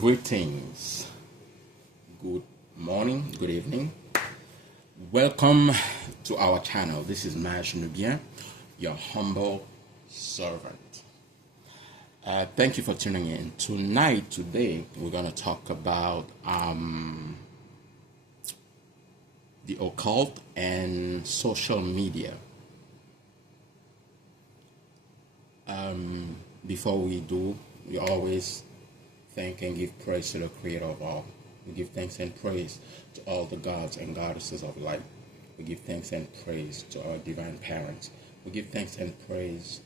Greetings, good morning, good evening. Welcome to our channel. This is Maj Nubien, your humble servant. Thank you for tuning in. Today, we're going to talk about the occult and social media. Before we do, we always thank and give praise to the Creator of all. We give thanks and praise to all the gods and goddesses of light. We give thanks and praise to our divine parents. We give thanks and praise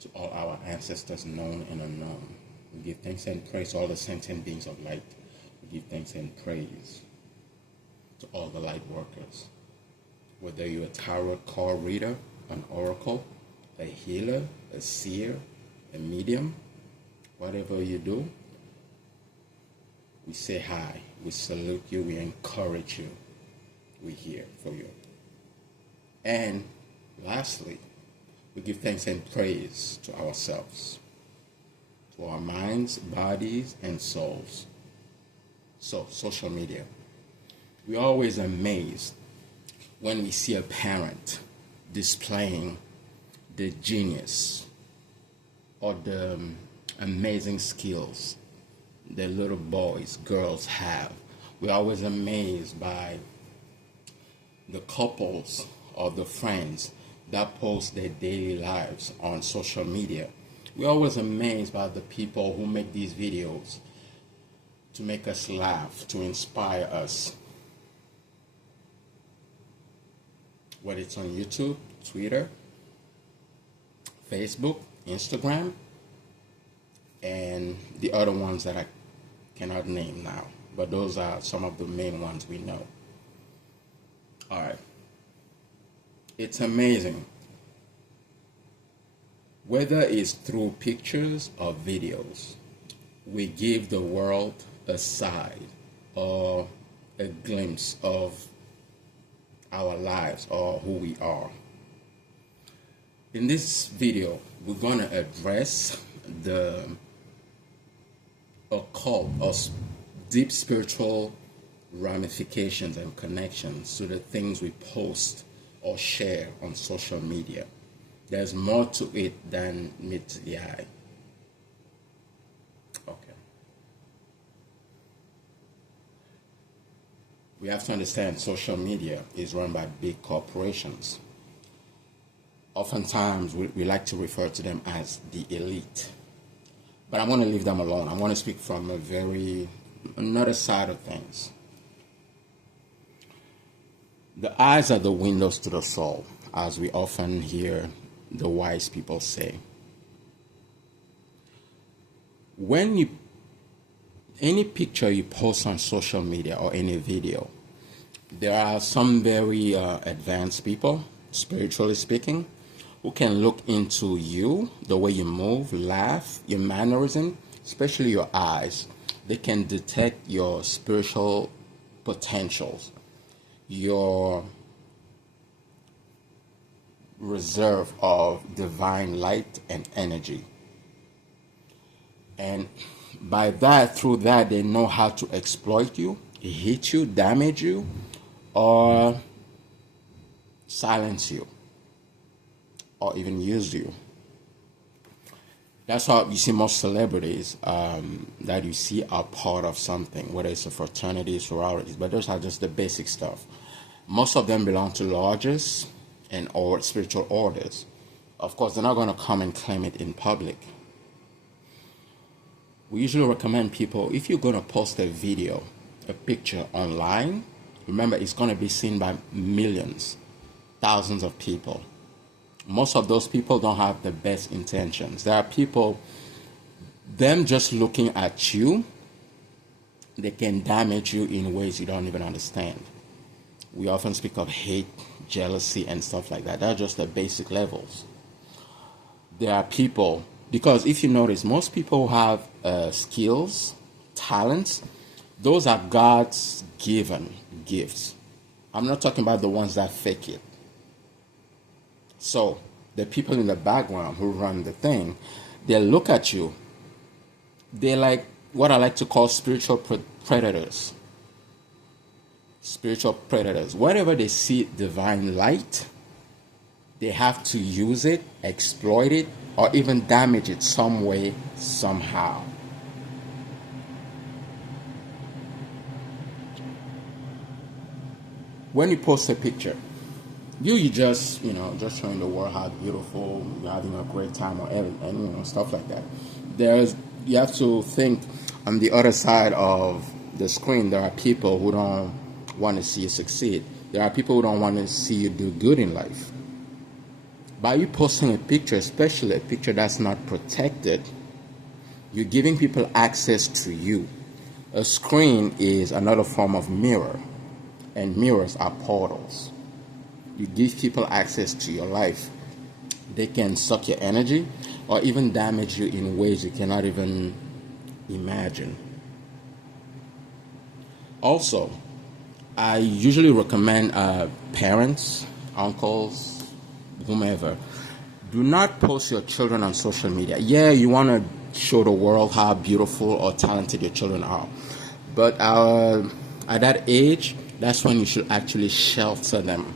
to all our ancestors known and unknown. We give thanks and praise to all the sentient beings of light. We give thanks and praise to all the light workers. Whether you're a tarot card reader, an oracle, a healer, a seer, a medium, whatever you do, we say hi, we salute you, we encourage you, we're here for you. And lastly, we give thanks and praise to ourselves, to our minds, bodies, and souls. So, social media. We're always amazed when we see a parent displaying the genius or the amazing skills the little boys, girls have. We're always amazed by the couples or the friends that post their daily lives on social media. We're always amazed by the people who make these videos to make us laugh, to inspire us. Whether it's on YouTube, Twitter, Facebook, Instagram, and the other ones that I cannot name now, but those are some of the main ones we know. All right. It's amazing. Whether it's through pictures or videos, we give the world a side or a glimpse of our lives or who we are. In this video, we're going to address the occult or deep spiritual ramifications and connections to the things we post or share on social media. There's more to it than meets the eye. Okay. We have to understand social media is run by big corporations. Oftentimes, we like to refer to them as the elite. But I'm going to leave them alone. I want to speak from another side of things. The eyes are the windows to the soul, as we often hear the wise people say. Any picture you post on social media or any video, there are some very advanced people, spiritually speaking, who can look into you, the way you move, laugh, your mannerism, especially your eyes. They can detect your spiritual potentials, your reserve of divine light and energy. And by that, through that, they know how to exploit you, hit you, damage you, or silence you, or even use you. That's how you see most celebrities that you see are part of something, whether it's a fraternity, sororities, but those are just the basic stuff. Most of them belong to lodges or spiritual orders. Of course, they're not going to come and claim it in public. We usually recommend people, if you're going to post a video, a picture online, remember it's going to be seen by millions, thousands of people. Most of those people don't have the best intentions. There are people, them just looking at you, they can damage you in ways you don't even understand. We often speak of hate, jealousy, and stuff like that. They're just the basic levels. There are people, because if you notice, most people who have skills, talents, those are God's given gifts. I'm not talking about the ones that fake it. So the people in the background who run the thing, they look at you, they're like, what I like to call spiritual predators. Spiritual predators. Whenever they see divine light, they have to use it, exploit it, or even damage it some way, somehow. When you post a picture, you just just showing the world how beautiful you're having a great time, or and stuff like that. You have to think on the other side of the screen. There are people who don't want to see you succeed. There are people who don't want to see you do good in life. By you posting a picture, especially a picture that's not protected, you're giving people access to you. A screen is another form of mirror, and mirrors are portals. You give people access to your life. They can suck your energy or even damage you in ways you cannot even imagine. Also, I usually recommend parents, uncles, whomever, do not post your children on social media. Yeah, you want to show the world how beautiful or talented your children are. But at that age, that's when you should actually shelter them.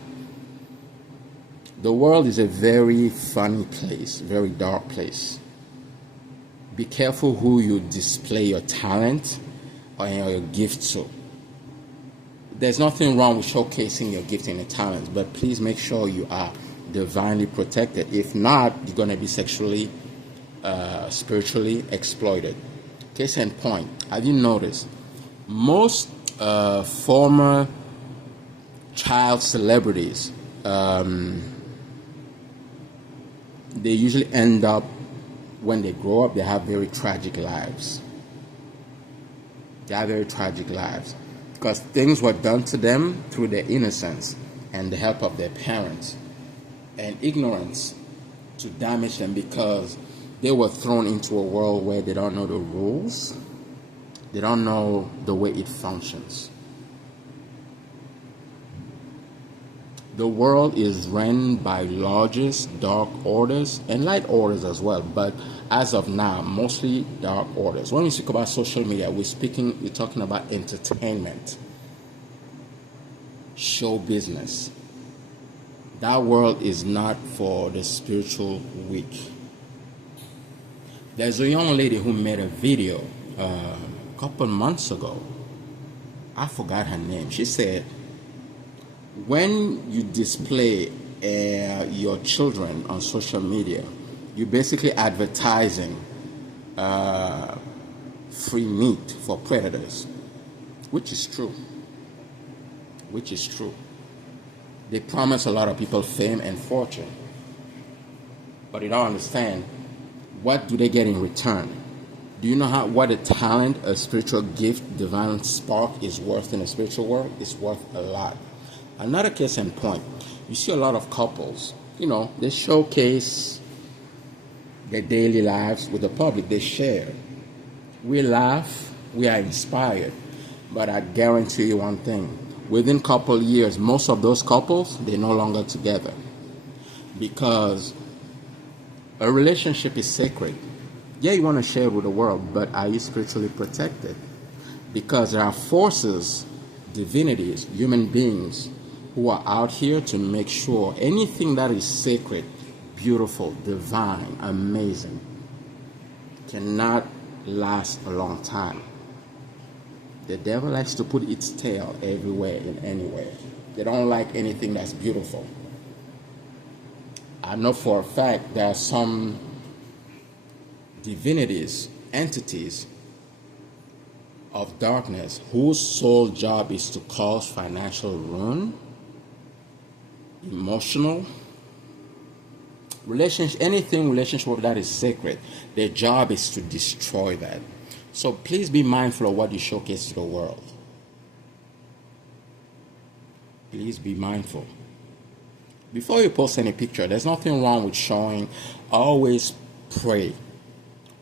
The world is a very funny place, very dark place. Be careful who you display your talent or your gift to. There's nothing wrong with showcasing your gift and your talents, but please make sure you are divinely protected. If not, you're going to be sexually, spiritually exploited. Case in point, have you noticed most former child celebrities, they usually end up, when they grow up, they have very tragic lives. They have very tragic lives because things were done to them through their innocence and the help of their parents, and ignorance to damage them because they were thrown into a world where they don't know the rules. They don't know the way it functions. The world is run by lodges, dark orders, and light orders as well. But as of now, mostly dark orders. When we speak about social media, we're talking about entertainment, show business. That world is not for the spiritual weak. There's a young lady who made a video a couple months ago. I forgot her name. She said, when you display your children on social media, you're basically advertising free meat for predators, which is true. Which is true. They promise a lot of people fame and fortune, but you don't understand, what do they get in return? Do you know what a talent, a spiritual gift, divine spark is worth in the spiritual world? It's worth a lot. Another case in point, you see a lot of couples, they showcase their daily lives with the public. They share. We laugh, we are inspired, but I guarantee you one thing. Within a couple years, most of those couples, they're no longer together. Because a relationship is sacred. Yeah, you want to share it with the world, but are you spiritually protected? Because there are forces, divinities, human beings who are out here to make sure anything that is sacred, beautiful, divine, amazing, cannot last a long time. The devil likes to put its tail everywhere and anywhere. They don't like anything that's beautiful. I know for a fact there are some divinities, entities of darkness whose sole job is to cause financial ruin, emotional, relationship that is sacred. Their job is to destroy that. So please be mindful of what you showcase to the world. Please be mindful. Before you post any picture, there's nothing wrong with showing. Always pray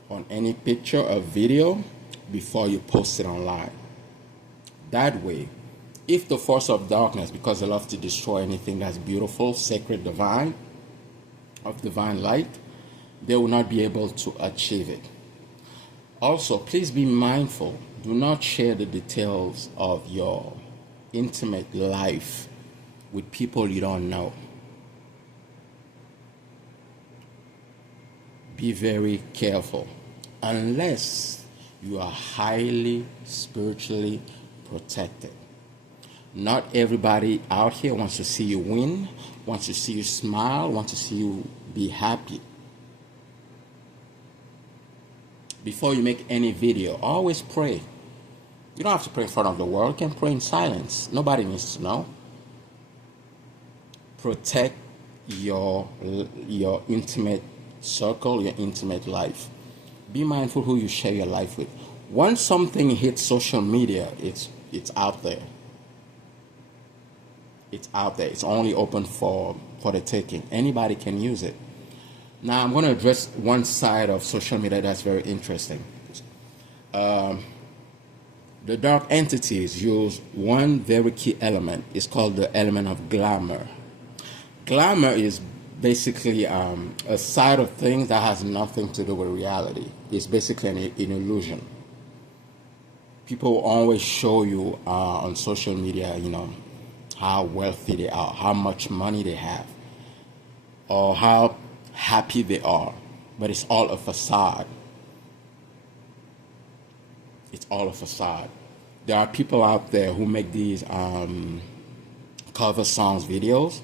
on any picture or video before you post it online. That way, if the force of darkness, because they love to destroy anything that's beautiful, sacred, divine, of divine light, they will not be able to achieve it. Also, please be mindful. Do not share the details of your intimate life with people you don't know. Be very careful. Unless you are highly spiritually protected. Not everybody out here wants to see you win, wants to see you smile, wants to see you be happy. Before you make any video, always pray. You don't have to pray in front of the world. You can pray in silence. Nobody needs to know. Protect your intimate circle, your intimate life. Be mindful who you share your life with. Once something hits social media, it's out there. It's out there. It's only open for the taking. Anybody can use it. Now, I'm going to address one side of social media that's very interesting. The dark entities use one very key element. It's called the element of glamour. Glamour is basically a side of things that has nothing to do with reality. It's basically an illusion. People will always show you on social media, how wealthy they are, how much money they have, or how happy they are, but it's all a facade. It's all a facade. There are people out there who make these cover songs videos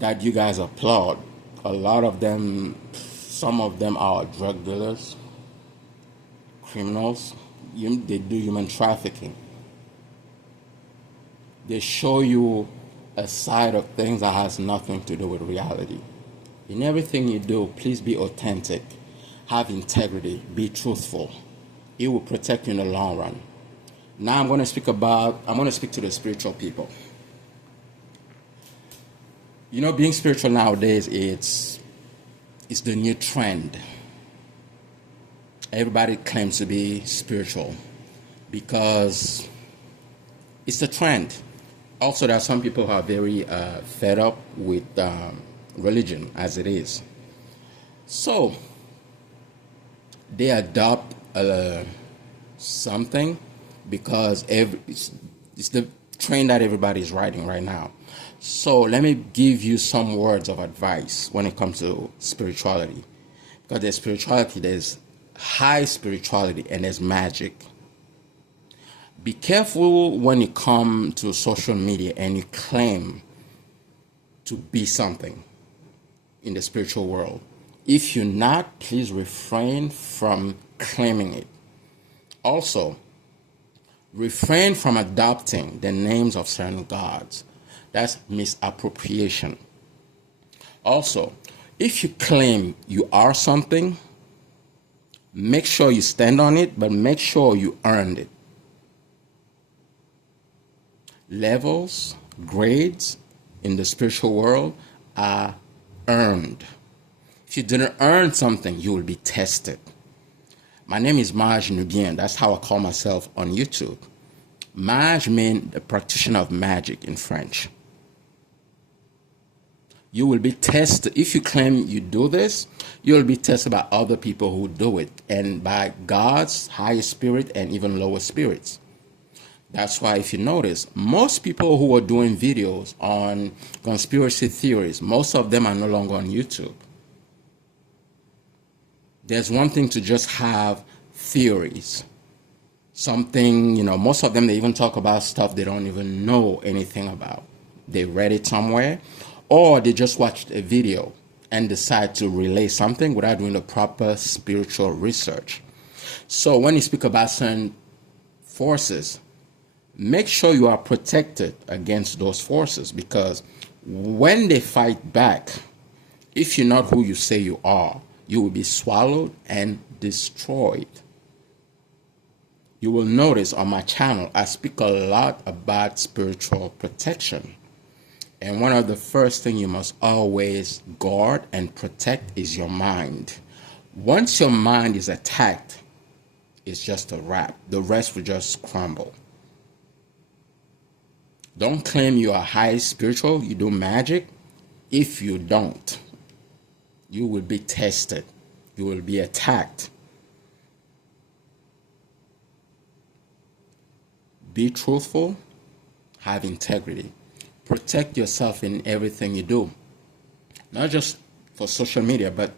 that you guys applaud. A lot of them, some of them are drug dealers, criminals. They do human trafficking. They show you a side of things that has nothing to do with reality. In everything you do, please be authentic, have integrity, be truthful. It will protect you in the long run. Now I'm going to speak to the spiritual people. Being spiritual nowadays, it's the new trend. Everybody claims to be spiritual because it's the trend. Also, there are some people who are very fed up with religion as it is. So, they adopt something because it's the train that everybody is riding right now. So, let me give you some words of advice when it comes to spirituality. Because there's spirituality, there's high spirituality, and there's magic. Be careful when you come to social media and you claim to be something in the spiritual world. If you're not, please refrain from claiming it. Also, refrain from adopting the names of certain gods. That's misappropriation. Also, if you claim you are something, make sure you stand on it, but make sure you earned it. Levels, grades in the spiritual world are earned. If you didn't earn something, you will be tested. My name is Maj Nubien. That's how I call myself on YouTube. Maj means the practitioner of magic in French. You will be tested. If you claim you do this, you will be tested by other people who do it, and by God's higher spirit and even lower spirits. That's why if you notice, most people who are doing videos on conspiracy theories, most of them are no longer on YouTube. There's one thing to just have theories. Something, most of them, they even talk about stuff they don't even know anything about. They read it somewhere, or they just watched a video and decide to relay something without doing the proper spiritual research. So when you speak about certain forces, make sure you are protected against those forces, because when they fight back, if you're not who you say you are, you will be swallowed and destroyed. You will notice on my channel, I speak a lot about spiritual protection. And one of the first things you must always guard and protect is your mind. Once your mind is attacked, it's just a wrap. The rest will just crumble. Don't claim you are high spiritual, you do magic. If you don't, you will be tested. You will be attacked. Be truthful, have integrity. Protect yourself in everything you do. Not just for social media, but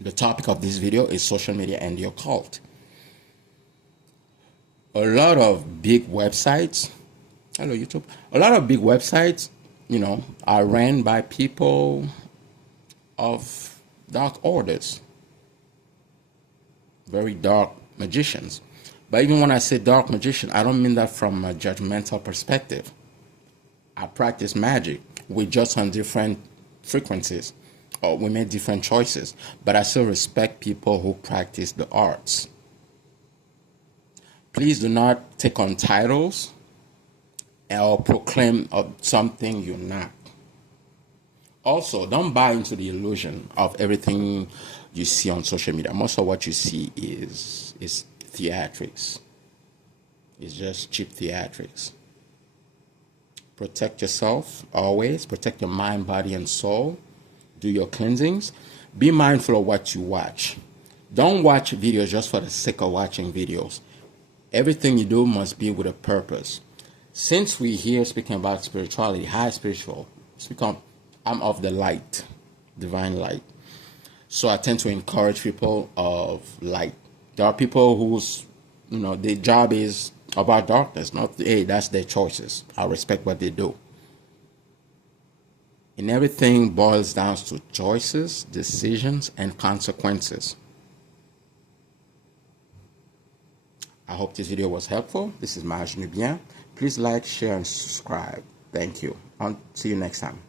the topic of this video is social media and the occult. A lot of big websites, hello YouTube, a lot of big websites, are ran by people of dark orders, very dark magicians. But even when I say dark magician, I don't mean that from a judgmental perspective. I practice magic. We're just on different frequencies, or we make different choices. But I still respect people who practice the arts. Please do not take on titles or proclaim of something you're not. Also, don't buy into the illusion of everything you see on social media. Most of what you see is theatrics. It's just cheap theatrics. Protect yourself always. Protect your mind, body, and soul. Do your cleansings. Be mindful of what you watch. Don't watch videos just for the sake of watching videos. Everything you do must be with a purpose. Since we're here speaking about spirituality, high spiritual, I'm of the light, divine light. So I tend to encourage people of light. There are people whose, their job is about darkness. Not, hey, that's their choices. I respect what they do. And everything boils down to choices, decisions, and consequences. I hope this video was helpful. This is Maj Nubien. Please like, share, and subscribe. Thank you. I'll see you next time.